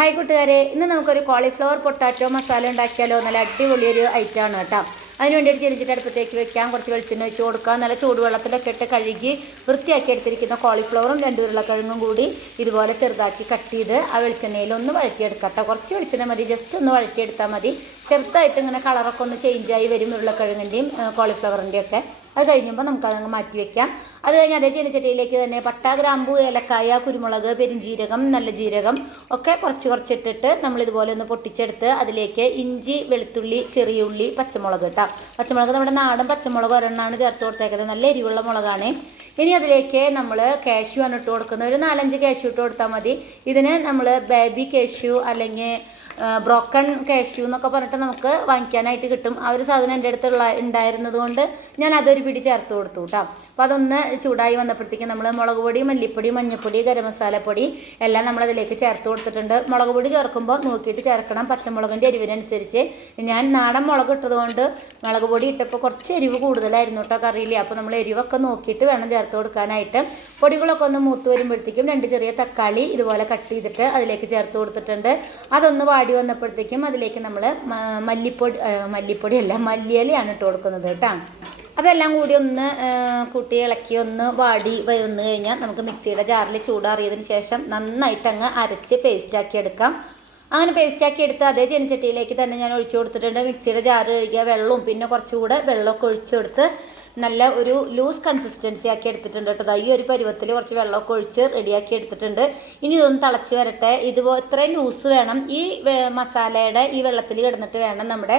Hi കൂട്ടുകാരെ ഇന്ന് നമുക്കൊരു കോളിഫ്ലവർ പൊട്ടാറ്റോ മസാല ഉണ്ടാക്കിയാലോ? നല്ല അടിപൊളിയൊരു ഐറ്റമാണ് കേട്ടോ. അതിന് വേണ്ടിയിട്ട് ചെരിച്ചിട്ട് അടുപ്പത്തേക്ക് വെക്കാം. കുറച്ച് വെളിച്ചെണ്ണ വെച്ച് കൊടുക്കാം. നല്ല ചൂടുവെള്ളത്തിലൊക്കെ ഇട്ട് കഴുകി വൃത്തിയാക്കി എടുത്തിരിക്കുന്ന കോളിഫ്ലവറും രണ്ട് ഉരുളക്കിഴങ്ങും കൂടി ഇതുപോലെ ചെറുതാക്കി കട്ട് ചെയ്ത് ആ വെളിച്ചെണ്ണയിൽ ഒന്ന് വഴറ്റിയെടുക്കാം കേട്ടോ. കുറച്ച് വെളിച്ചെണ്ണ മതി. ജസ്റ്റ് ഒന്ന് വഴറ്റിയെടുത്താൽ മതി. ചെറുതായിട്ട് ഇങ്ങനെ കളറൊക്കെ ഒന്ന് ചേഞ്ചായി വരും ഉരുളക്കിഴങ്ങിന്റെയും കോളിഫ്ലവറിന്റെയും ഒക്കെ. അത് കഴിയുമ്പോൾ നമുക്കതങ്ങ് മാറ്റി വെക്കാം. അത് കഴിഞ്ഞ് അതേ ചീനച്ചട്ടിയിലേക്ക് തന്നെ പട്ട ഗ്രാമ്പു ഏലക്കായ കുരുമുളക് പെരുംജീരകം നല്ല ജീരകം ഒക്കെ കുറച്ച് കുറച്ചിട്ടിട്ട് നമ്മൾ ഇതുപോലെ ഒന്ന് പൊട്ടിച്ചെടുത്ത് അതിലേക്ക് ഇഞ്ചി വെളുത്തുള്ളി ചെറിയ ഉള്ളി പച്ചമുളക് കേട്ടോ പച്ചമുളക് നമ്മുടെ നാടൻ പച്ചമുളക് ഒരെണ്ണമാണ് ചേർത്ത് കൊടുത്തേക്കുന്നത്. നല്ല എരിവുള്ള മുളകാണ്. ഇനി അതിലേക്ക് നമ്മൾ കാഷ്യു ആണ് ഇട്ട് കൊടുക്കുന്നത്. ഒരു നാലഞ്ച് കാഷ്യൂ ഇട്ട് കൊടുത്താൽ മതി. ഇതിന് നമ്മൾ ബേബി കാഷ്യു അല്ലെങ്കിൽ ബ്രോക്കൺ കാഷ്യൂ എന്നൊക്കെ പറഞ്ഞിട്ട് നമുക്ക് വാങ്ങിക്കാനായിട്ട് കിട്ടും. ആ ഒരു സാധനം എന്റെ അടുത്തുള്ള ഉണ്ടായിരുന്നത് കൊണ്ട് ഞാൻ അതൊരു പിടി ചേർത്ത് കൊടുത്തു കേട്ടോ അപ്പോൾ അതൊന്ന് ചൂടായി വന്നപ്പോഴത്തേക്കും നമ്മൾ മുളക് പൊടി മല്ലിപ്പൊടി മഞ്ഞൾപ്പൊടി ഗരം മസാലപ്പൊടി എല്ലാം നമ്മളതിലേക്ക് ചേർത്ത് കൊടുത്തിട്ടുണ്ട്. മുളക് പൊടി ചേർക്കുമ്പോൾ നോക്കിയിട്ട് ചേർക്കണം. പച്ചമുളകിന്റെ എരിവിനനുസരിച്ച്. ഞാൻ നാടൻ മുളക് ഇട്ടതുകൊണ്ട് മുളക് പൊടി ഇട്ടപ്പോൾ കുറച്ച് എരിവ് കൂടുതലായിരുന്നു കേട്ടോ കറിയില്ല അപ്പോൾ നമ്മൾ എരിവൊക്കെ നോക്കിയിട്ട് വേണം ചേർത്ത് കൊടുക്കാനായിട്ട്. പൊടികളൊക്കെ ഒന്ന് മൂത്ത് വരുമ്പോഴത്തേക്കും രണ്ട് ചെറിയ തക്കാളി ഇതുപോലെ കട്ട് ചെയ്തിട്ട് അതിലേക്ക് ചേർത്ത് കൊടുത്തിട്ടുണ്ട്. അതൊന്ന് വാടി വന്നപ്പോഴത്തേക്കും അതിലേക്ക് നമ്മൾ മല്ലിപ്പൊടി മല്ലിപ്പൊടിയല്ല മല്ലിയലയാണ് ഇട്ട് കൊടുക്കുന്നത് കേട്ടോ. അപ്പോൾ എല്ലാം കൂടി ഒന്ന് കൂട്ടി ഇളക്കി ഒന്ന് വാടി വന്ന് കഴിഞ്ഞാൽ നമുക്ക് മിക്സിയുടെ ജാറിൽ ചൂടാറിയതിന് ശേഷം നന്നായിട്ട് അങ്ങ് അരച്ച് പേസ്റ്റാക്കി എടുക്കാം. അങ്ങനെ പേസ്റ്റാക്കി എടുത്ത് അതേ ചെനിച്ചട്ടിയിലേക്ക് തന്നെ ഞാൻ ഒഴിച്ചു കൊടുത്തിട്ടുണ്ട്. മിക്സിയുടെ ജാറ് കഴുകിയ വെള്ളവും പിന്നെ കുറച്ചുകൂടെ വെള്ളമൊക്കെ ഒഴിച്ചു കൊടുത്ത് നല്ല ഒരു ലൂസ് കൺസിസ്റ്റൻസി ആക്കി എടുത്തിട്ടുണ്ട് കേട്ടോ. ഈ ഒരു പരുവത്തിൽ കുറച്ച് വെള്ളമൊക്കെ ഒഴിച്ച് റെഡിയാക്കി എടുത്തിട്ടുണ്ട്. ഇനി ഇതൊന്ന് തിളച്ച് വരട്ടെ. ഇതുപോലെ ഇത്രയും ലൂസ് വേണം. ഈ മസാലയുടെ ഈ വെള്ളത്തിൽ കിടന്നിട്ട് വേണം നമ്മുടെ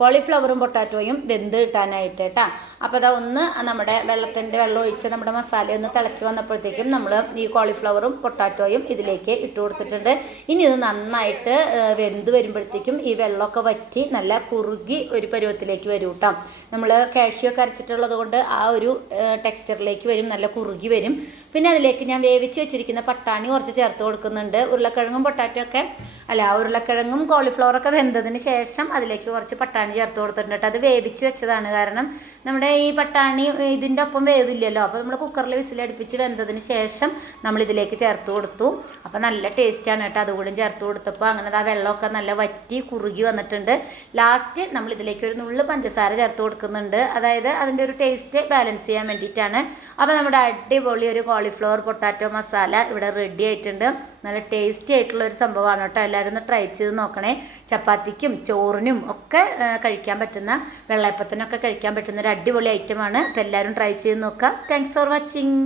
കോളിഫ്ലവറും പൊട്ടാറ്റോയും വെന്ത് കിട്ടാനായിട്ട് കേട്ടോ അപ്പോൾ അതാ ഒന്ന് നമ്മുടെ വെള്ളത്തിന്റെ വെള്ളം ഒഴിച്ച് നമ്മുടെ മസാല ഒന്ന് തിളച്ച് വന്നപ്പോഴത്തേക്കും നമ്മൾ ഈ കോളിഫ്ലവറും പൊട്ടാറ്റോയും ഇതിലേക്ക് ഇട്ട് കൊടുത്തിട്ടുണ്ട്. ഇനി ഇത് നന്നായിട്ട് വെന്ത് വരുമ്പോഴത്തേക്കും ഈ വെള്ളമൊക്കെ വറ്റി നല്ല കുറുകി ഒരു പരുവത്തിലേക്ക് വരും കേട്ടോ നമ്മൾ കാഷ്യൊക്കെ അരച്ചിട്ടുള്ളത് കൊണ്ട് ആ ഒരു ടെക്സ്ചറിലേക്ക് വരും നല്ല കുറുകി വരും. പിന്നെ അതിലേക്ക് ഞാൻ വേവിച്ച് വെച്ചിരിക്കുന്ന പട്ടാണി കുറച്ച് ചേർത്ത് കൊടുക്കുന്നുണ്ട്. ഉരുളക്കിഴങ്ങും പൊട്ടാറ്റോ ഒക്കെ അല്ല ഉരുളക്കിഴങ്ങും കോളിഫ്ലവറൊക്കെ വെന്തതിന് ശേഷം അതിലേക്ക് കുറച്ച് പട്ടാണി ചേർത്ത് കൊടുത്തിട്ടുണ്ട് അത് വേവിച്ച് വെച്ചതാണ് കാരണം നമ്മുടെ ഈ പട്ടാണി ഇതിന്റെ ഒപ്പം വേവില്ലല്ലോ. അപ്പോൾ നമ്മൾ കുക്കറിൽ വിസിലടുപ്പിച്ച് വെന്തതിന് ശേഷം നമ്മൾ ഇതിലേക്ക് ചേർത്ത് കൊടുത്തു. അപ്പോൾ നല്ല ടേസ്റ്റാണ് കേട്ടോ. അതുകൂടി ചേർത്ത് കൊടുത്തപ്പോൾ അങ്ങനെ ആ വെള്ളമൊക്കെ നല്ല വറ്റി കുറുകി വന്നിട്ടുണ്ട്. ലാസ്റ്റ് നമ്മൾ ഇതിലേക്ക് ഒരു നുള്ളു പഞ്ചസാര ചേർത്ത് കൊടുക്കുന്നുണ്ട്. അതായത് അതിന്റെ ഒരു ടേസ്റ്റ് ബാലൻസ് ചെയ്യാൻ വേണ്ടിയിട്ടാണ്. അപ്പോൾ നമ്മുടെ അടിപൊളി ഒരു കോളിഫ്ലവർ പൊട്ടാറ്റോ മസാല ഇവിടെ റെഡി ആയിട്ടുണ്ട്. നല്ല ടേസ്റ്റി ആയിട്ടുള്ള ഒരു സംഭവമാണ് കേട്ടോ. എല്ലാവരും ഒന്ന് ട്രൈ ചെയ്ത് നോക്കണേ. ചപ്പാത്തിക്കും ചോറിനും ഒക്കെ കഴിക്കാൻ പറ്റുന്ന വെള്ളയപ്പത്തിനൊക്കെ കഴിക്കാൻ പറ്റുന്ന ഒരു അടിപൊളി ഐറ്റമാണ് അപ്പോൾ എല്ലാവരും ട്രൈ ചെയ്ത് നോക്കാം. Thanks for watching